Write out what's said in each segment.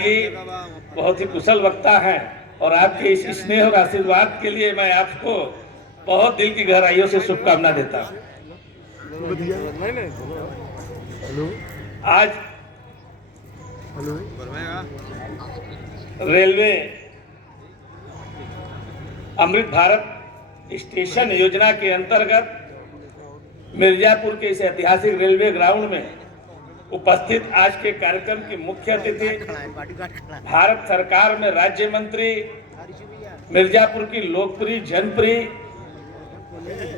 जी बहुत ही कुशल वक्ता हैं और आपके इस स्नेह और आशीर्वाद के लिए मैं आपको बहुत दिल की गहराइयों से शुभकामना देता हूँ। आज रेलवे अमृत भारत स्टेशन योजना के अंतर्गत मिर्जापुर के इस ऐतिहासिक रेलवे ग्राउंड में उपस्थित आज के कार्यक्रम की मुख्य अतिथि भारत सरकार में राज्य मंत्री, मिर्जापुर की लोकप्रिय जनप्रिय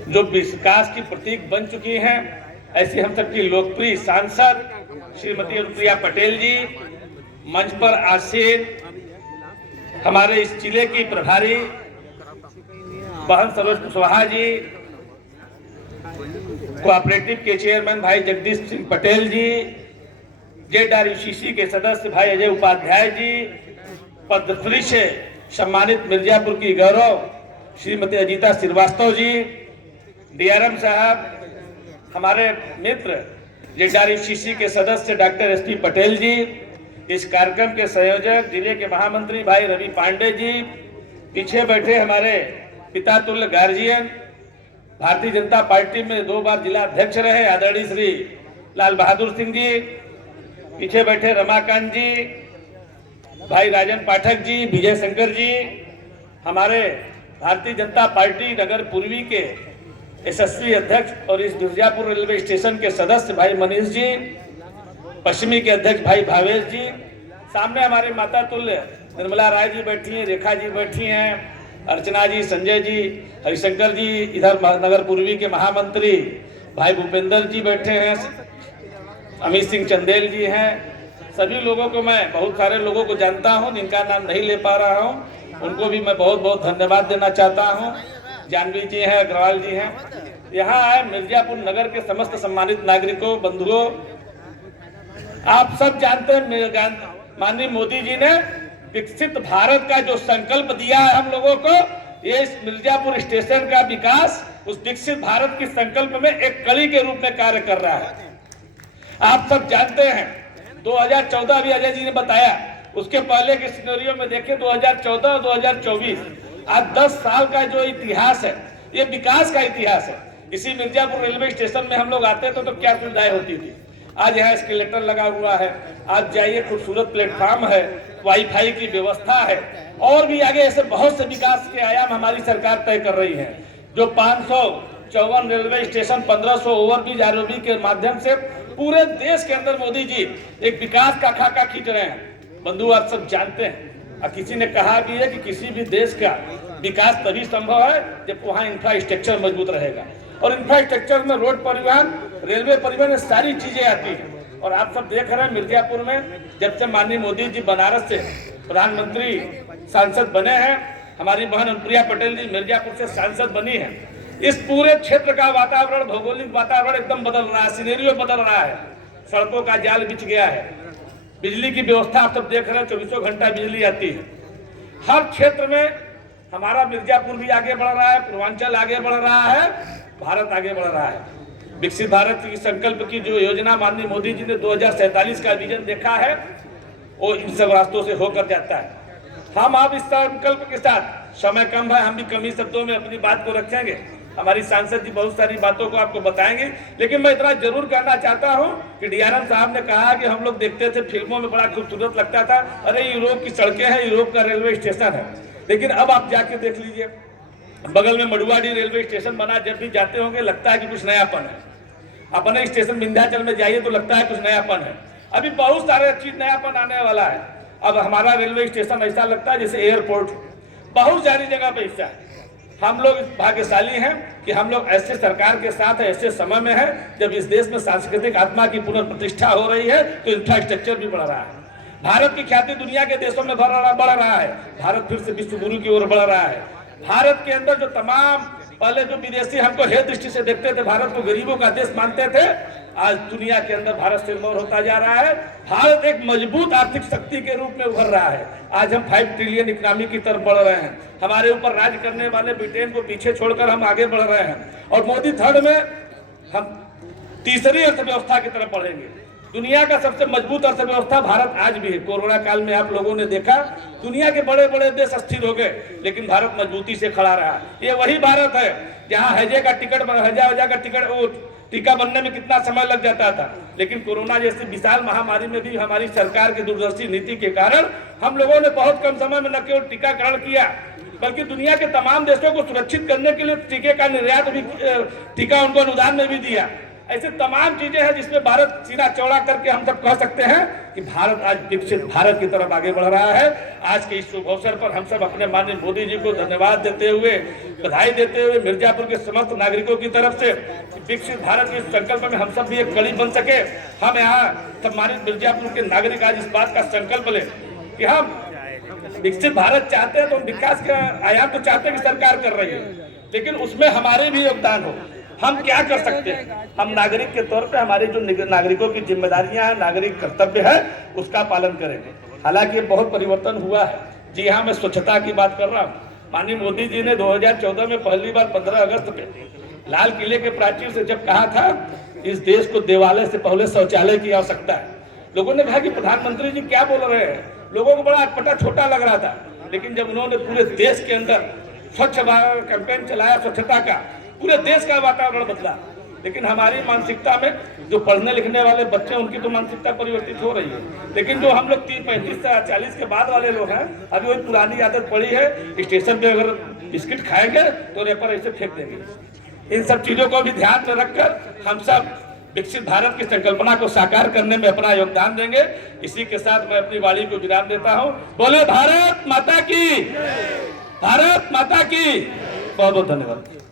जो विकास की प्रतीक बन चुकी हैं, ऐसी हम सबकी लोकप्रिय सांसद श्रीमती अनुप्रिया पटेल जी, मंच पर आसीन हमारे इस जिले की प्रभारी बहन सरोज कुशवाहा जी, कोऑपरेटिव के चेयरमैन भाई जगदीश सिंह पटेल जी, जेडआरयूसीसी के सदस्य भाई अजय उपाध्याय जी, पद्मश्री से सम्मानित मिर्जापुर की गौरव श्रीमती अजीता श्रीवास्तव जी, डीआरएम साहब, हमारे मित्र जेडआरयूसीसी के सदस्य डॉक्टर एसपी पटेल जी, इस कार्यक्रम के संयोजक जिले के महामंत्री भाई रवि पांडे जी, पीछे बैठे हमारे पिता तुल्य गार्जियन, भारतीय जनता पार्टी में 2 बार जिला अध्यक्ष रहे आदरणीय श्री लाल बहादुर सिंह जी, पीछे बैठे रमाकांत जी, भाई राजन पाठक जी, विजय शंकर जी, हमारे भारतीय जनता पार्टी नगर पूर्वी के यशस्वी अध्यक्ष और इस मिर्जापुर रेलवे स्टेशन के सदस्य भाई मनीष जी, पश्चिमी के अध्यक्ष भाई भावेश जी, सामने हमारे माता तुल्य निर्मला राय जी बैठी हैं, रेखा जी बैठी हैं, अर्चना जी, संजय जी, हरिशंकर जी, इधर नगर पूर्वी के महामंत्री भाई भूपेंद्र जी बैठे हैं, अमित सिंह चंदेल जी हैं। सभी लोगों को मैं बहुत सारे लोगों को जानता हूं, जिनका नाम नहीं ले पा रहा हूं, उनको भी मैं बहुत बहुत धन्यवाद देना चाहता हूं। जानवी जी हैं, अग्रवाल जी हैं, यहाँ आए मिर्जापुर नगर के समस्त सम्मानित नागरिकों, बंधुओं, आप सब जानते हैं माननीय मोदी जी ने विकसित भारत का जो संकल्प दिया है हम लोगों को, ये इस मिर्जापुर स्टेशन का विकास उस विकसित भारत की संकल्प में एक कड़ी के रूप में कार्य कर रहा है। आप सब जानते हैं 2014 भी अजय जी ने बताया, उसके पहले के सिनेरियो में देखें 2014 और 2024, आज 10 साल का जो इतिहास है, ये विकास का इतिहास है। इसी मिर्जापुर रेलवे स्टेशन में हम लोग आते थे तो क्या सुविधाएं होती थी, आज यहाँ एस्केलेटर लगा हुआ है, आज जाइए खूबसूरत प्लेटफॉर्म है, वाईफाई की व्यवस्था है, और भी आगे ऐसे बहुत से विकास के आयाम हमारी सरकार तय कर रही है। जो 554 रेलवे स्टेशन, 1500 ओवरब्रिज आरओबी के माध्यम से पूरे देश के अंदर मोदी जी एक विकास का खाका खींच रहे हैं। बंधु, आप सब जानते हैं, और किसी ने कहा भी है कि किसी भी देश का विकास तभी संभव है जब वहाँ इंफ्रास्ट्रक्चर मजबूत रहेगा, और इंफ्रास्ट्रक्चर में रोड परिवहन, रेलवे परिवहन, सारी चीजें आती हैं। और आप सब देख रहे हैं मिर्जापुर में जब से माननीय मोदी जी बनारस से प्रधानमंत्री सांसद बने हैं, हमारी बहन अनुप्रिया पटेल जी मिर्जापुर से सांसद बनी है, इस पूरे क्षेत्र का वातावरण, भौगोलिक वातावरण एकदम बदल रहा है, सिनेरियो बदल रहा है, सड़कों का जाल बिछ गया है, बिजली की व्यवस्था आप सब देख रहे हैं, 24 घंटा बिजली आती है। हर क्षेत्र में हमारा मिर्जापुर भी आगे बढ़ रहा है, पूर्वांचल आगे बढ़ रहा है, भारत आगे बढ़ रहा है। विकसित भारत की संकल्प की जो योजना माननीय मोदी जी ने 2047 का विजन देखा है, वो इन सब रास्तों से होकर जाता है। हम आप इस संकल्प के साथ, समय कम है, हम भी कम ही शब्दों में अपनी बात को रखेंगे, हमारी सांसद जी बहुत सारी बातों को आपको बताएंगे, लेकिन मैं इतना जरूर कहना चाहता हूं कि डीआरएम साहब ने कहा कि हम लोग देखते थे फिल्मों में, बड़ा खूबसूरत लगता था, अरे यूरोप की सड़कें हैं, यूरोप का रेलवे स्टेशन है, लेकिन अब आप जाके देख लीजिए, बगल में मडुवाडी रेलवे स्टेशन बना, जब भी जाते होंगे लगता है कि कुछ नयापन है। अपने स्टेशन विंध्याचल में जाइए तो लगता है कुछ नयापन है। अभी बहुत सारे चीज नयापन आने वाला है। अब हमारा रेलवे स्टेशन ऐसा लगता है जैसे एयरपोर्ट, बहुत सारी जगह पे ऐसा है। हम लोग भाग्यशाली हैं कि हम लोग ऐसे सरकार के साथ ऐसे समय में है जब इस देश में सांस्कृतिक आत्मा की पुनर्प्रतिष्ठा हो रही है, तो इंफ्रास्ट्रक्चर भी बढ़ रहा है। भारत की ख्याति दुनिया के देशों में बढ़ रहा है, भारत फिर से विश्व गुरु की ओर बढ़ रहा है। भारत के अंदर जो तमाम पहले जो विदेशी हमको हेय दृष्टि से देखते थे, भारत को गरीबों का देश मानते थे, आज दुनिया के अंदर भारत सिरमौर होता जा रहा है। भारत एक मजबूत आर्थिक शक्ति के रूप में उभर रहा है। आज हम 5 ट्रिलियन इकोनॉमी की तरफ बढ़ रहे हैं। हमारे ऊपर राज करने वाले ब्रिटेन को पीछे छोड़कर हम आगे बढ़ रहे हैं, और मोदी थर्ड में हम तीसरी अर्थव्यवस्था की तरफ बढ़ेंगे। दुनिया का सबसे मजबूत अर्थव्यवस्था भारत आज भी है। कोरोना काल में आप लोगों ने देखा दुनिया के बड़े बड़े देश अस्थिर हो गए, लेकिन भारत मजबूती से खड़ा रहा। ये वही भारत है जहां हैजा का टिकट वो टीका बनने में कितना समय लग जाता था, लेकिन कोरोना जैसी विशाल महामारी में भी हमारी सरकार की दूरदर्शी नीति के कारण हम लोगों ने बहुत कम समय में न केवल टीकाकरण किया, बल्कि दुनिया के तमाम देशों को सुरक्षित करने के लिए टीके का निर्यात भी, टीका उनको अनुदान में भी दिया। ऐसे तमाम चीजें हैं जिसमें भारत सीना चौड़ा करके हम सब कह सकते हैं कि भारत आज विकसित भारत की तरफ आगे बढ़ रहा है। आज के इस शुभ अवसर पर हम सब अपने माननीय मोदी जी को धन्यवाद देते हुए, बधाई देते हुए मिर्जापुर के समस्त नागरिकों की तरफ से विकसित भारत के संकल्प में हम सब भी एक कड़ी बन सके। हम यहाँ सम्मानित मिर्जापुर के नागरिक आज इस बात का संकल्प लें कि हम विकसित भारत चाहते हैं, तो विकास का आयाम तो चाहते हैं कि सरकार कर रही है, लेकिन उसमें हमारे भी योगदान हो। हम क्या कर सकते हैं? हम नागरिक के तौर पे हमारी जो नागरिकों की जिम्मेदारियां हैं, नागरिक कर्तव्य है, उसका पालन करेंगे। हालांकि बहुत परिवर्तन हुआ है। जी हाँ, मैं स्वच्छता की बात कर रहा हूँ। माननीय मोदी जी ने 2014 में पहली बार 15 अगस्त पे लाल किले के प्राचीर से जब कहा था इस देश को देवालय से पहले शौचालय की आवश्यकता है, लोगों ने कहा कि प्रधानमंत्री जी क्या बोल रहे हैं। लोगों को बड़ा अटपटा छोटा लग रहा था, लेकिन जब उन्होंने पूरे देश के अंदर स्वच्छ भारत कैंपेन चलाया, स्वच्छता का, पूरे देश का वातावरण बदला। लेकिन हमारी मानसिकता में जो पढ़ने लिखने वाले बच्चे, उनकी तो मानसिकता परिवर्तित हो रही है, लेकिन जो हम लोग 30-35 से 40 के बाद वाले लोग हैं, अभी वही पुरानी आदत पड़ी है। स्टेशन पे अगर बिस्किट खाएंगे तो रेपर ऐसे फेंक देंगे। इन सब चीजों को भी ध्यान में रखकर हम सब विकसित भारत की संकल्पना को साकार करने में अपना योगदान देंगे। इसी के साथ मैं अपनी वाणी को विराम देता हूँ। बोले भारत माता की, भारत माता की। बहुत बहुत धन्यवाद।